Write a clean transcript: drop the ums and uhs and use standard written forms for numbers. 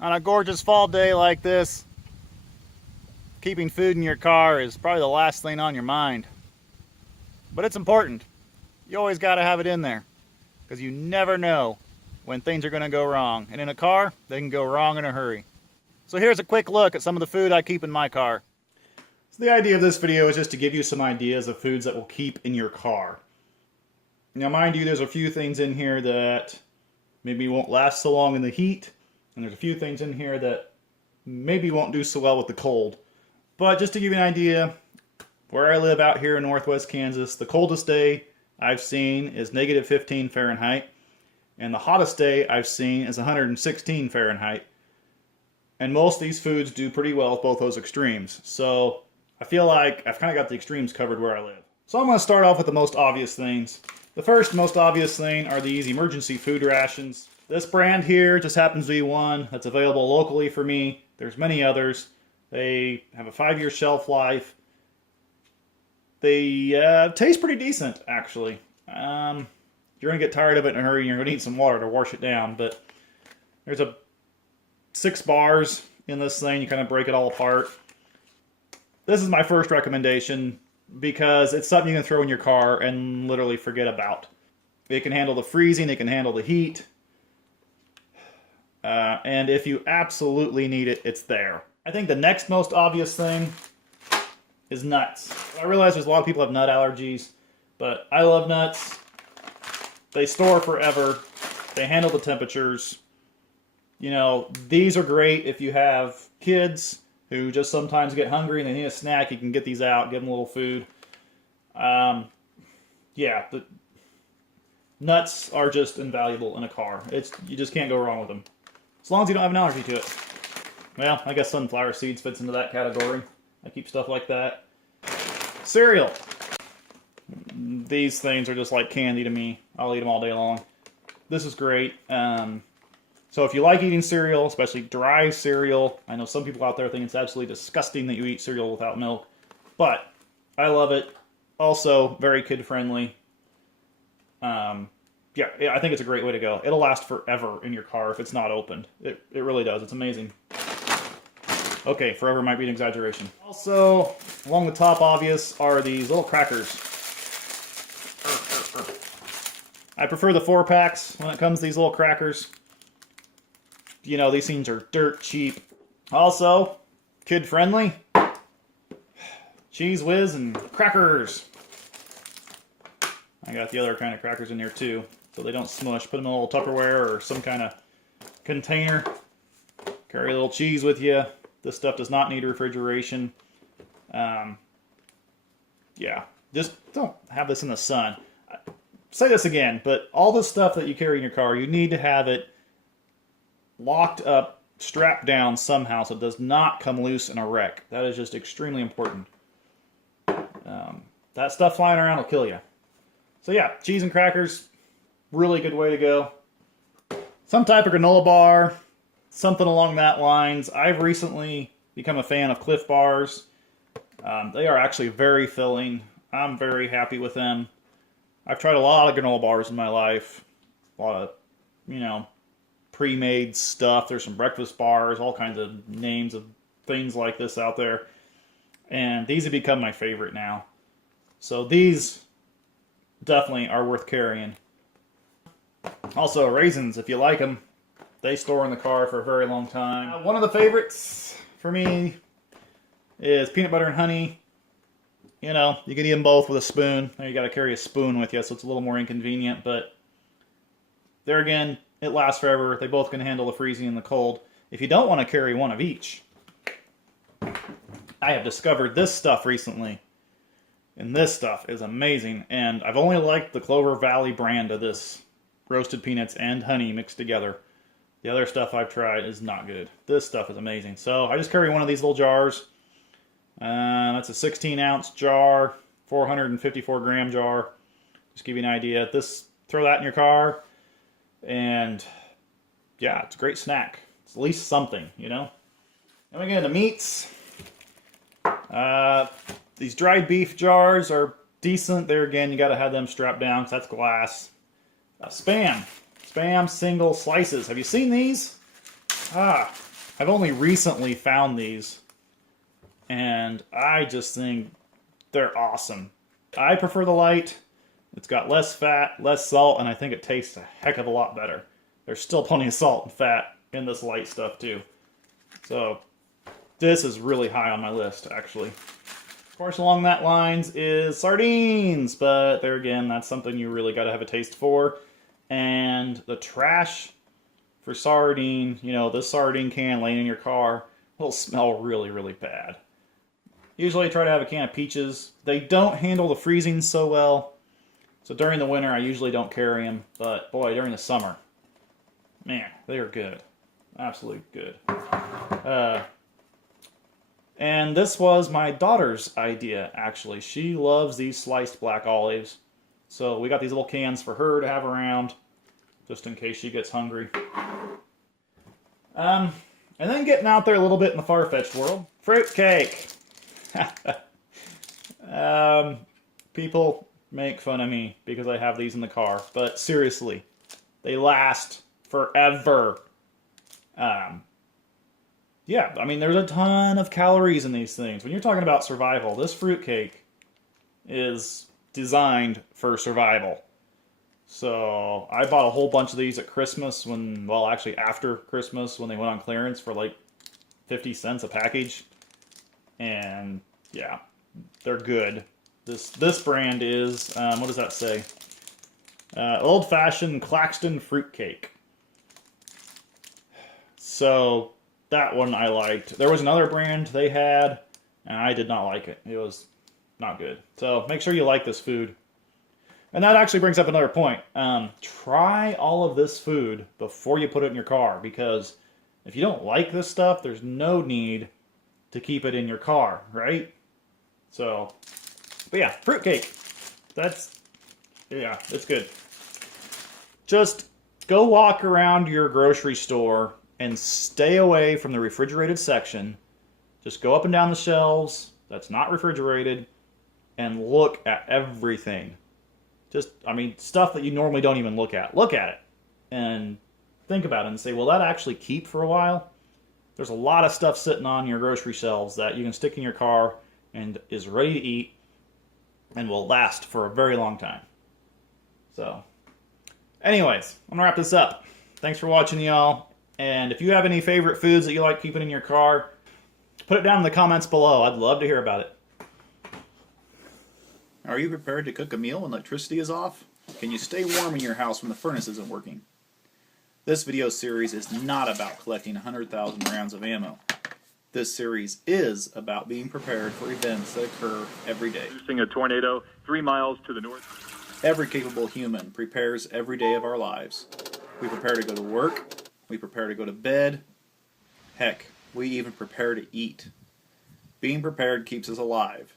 On a gorgeous fall day like this, keeping food in your car is probably the last thing on your mind. But it's important. You always got to have it in there because you never know when things are going to go wrong. And in a car, they can go wrong in a hurry. So here's a quick look at some of the food I keep in my car. So the idea of this video is just to give you some ideas of foods that will keep in your car. Now mind you, there's a few things in here that maybe won't last so long in the heat. And there's a few things in here that maybe won't do so well with the cold. But just to give you an idea, where I live out here in northwest Kansas, the coldest day I've seen is negative 15 Fahrenheit. And the hottest day I've seen is 116 Fahrenheit. And most of these foods do pretty well with both those extremes. So I feel like I've kind of got the extremes covered where I live. So I'm going to start off with the most obvious things. The first most obvious thing are these emergency food rations. This brand here just happens to be one that's available locally for me. There's many others. They have a 5-year shelf life. They taste pretty decent, actually. You're going to get tired of it in a hurry and you're going to need some water to wash it down. But there's 6 bars in this thing. You kind of break it all apart. This is my first recommendation because it's something you can throw in your car and literally forget about. It can handle the freezing. It can handle the heat. And if you absolutely need it, it's there. I think the next most obvious thing is nuts. I realize there's a lot of people who have nut allergies, but I love nuts. They store forever. They handle the temperatures. You know, these are great if you have kids who just sometimes get hungry and they need a snack. You can get these out, give them a little food. Yeah, the nuts are just invaluable in a car. You just can't go wrong with them. As long as you don't have an allergy to it. Well, I guess sunflower seeds fits into that category. I keep stuff like that. Cereal. These things are just like candy to me. I'll eat them all day long. This is great. So if you like eating cereal, especially dry cereal, I know some people out there think it's absolutely disgusting that you eat cereal without milk, but I love it. Also, very kid-friendly. Yeah, I think it's a great way to go. It'll last forever in your car if it's not opened. It really does. It's amazing. Okay, forever might be an exaggeration. Also, along the top obvious are these little crackers. I prefer the 4-packs when it comes to these little crackers. You know, these things are dirt cheap. Also, kid-friendly. Cheese Whiz and crackers. I got the other kind of crackers in here too, so they don't smush. Put them in a little Tupperware or some kind of container. Carry a little cheese with you. This stuff does not need refrigeration. Yeah, just don't have this in the sun. Say this again, but all the stuff that you carry in your car, you need to have it locked up, strapped down somehow so it does not come loose in a wreck. That is just extremely important. That stuff flying around will kill you. So yeah, cheese and crackers, really good way to go. Some type of granola bar, something along that lines. I've recently become a fan of Cliff Bars. They are actually very filling. I'm very happy with them. I've tried a lot of granola bars in my life. A lot of, you know, pre-made stuff. There's some breakfast bars, all kinds of names of things like this out there. And these have become my favorite now. So these definitely are worth carrying. Also, raisins, if you like them, they store in the car for a very long time. One of the favorites for me is peanut butter and honey. You know, you can eat them both with a spoon. Now you got to carry a spoon with you, so it's a little more inconvenient. But there again, it lasts forever. They both can handle the freezing and the cold. If you don't want to carry one of each, I have discovered this stuff recently. And this stuff is amazing. And I've only liked the Clover Valley brand of this roasted peanuts and honey mixed together. The other stuff I've tried is not good. This stuff is amazing. So I just carry one of these little jars. That's a 16-ounce jar, 454-gram jar. Just give you an idea. Throw that in your car. And yeah, it's a great snack. It's at least something, you know. And we get into meats. These dried beef jars are decent. There again, you got to have them strapped down because that's glass. Spam single slices. Have you seen these? I've only recently found these, and I just think they're awesome. I prefer the light. It's got less fat, less salt, and I think it tastes a heck of a lot better. There's still plenty of salt and fat in this light stuff too. So this is really high on my list, actually. Of course, along that lines is sardines, but there again, that's something you really got to have a taste for. And the trash for sardine, you know, this sardine can laying in your car will smell really, really bad. Usually I try to have a can of peaches. They don't handle the freezing so well. So during the winter, I usually don't carry them. But boy, during the summer, man, they are good. Absolutely good. And this was my daughter's idea, actually. She loves these sliced black olives. So we got these little cans for her to have around, just in case she gets hungry. And then getting out there a little bit in the far-fetched world. Fruitcake! People make fun of me because I have these in the car, but seriously, they last forever. Yeah, I mean, there's a ton of calories in these things. When you're talking about survival, this fruitcake is designed for survival. So I bought a whole bunch of these at Christmas well, actually after Christmas when they went on clearance for like 50 cents a package. And yeah, they're good. This brand is, what does that say? Old-fashioned Claxton fruitcake. So that one I liked. There was another brand they had, and I did not like it. It was not good. So make sure you like this food. And that actually brings up another point. Try all of this food before you put it in your car, because if you don't like this stuff, there's no need to keep it in your car, right? So, but yeah, fruitcake. Yeah, it's good. Just go walk around your grocery store and stay away from the refrigerated section. Just go up and down the shelves that's not refrigerated and look at everything. Just, I mean, stuff that you normally don't even look at. Look at it and think about it and say, will that actually keep for a while? There's a lot of stuff sitting on your grocery shelves that you can stick in your car and is ready to eat and will last for a very long time. So, anyways, I'm going to wrap this up. Thanks for watching, y'all. And if you have any favorite foods that you like keeping in your car, put it down in the comments below. I'd love to hear about it. Are you prepared to cook a meal when electricity is off? Can you stay warm in your house when the furnace isn't working? This video series is not about collecting 100,000 rounds of ammo. This series is about being prepared for events that occur every day. Producing a tornado 3 miles to the north. Every capable human prepares every day of our lives. We prepare to go to work. We prepare to go to bed. Heck, we even prepare to eat. Being prepared keeps us alive.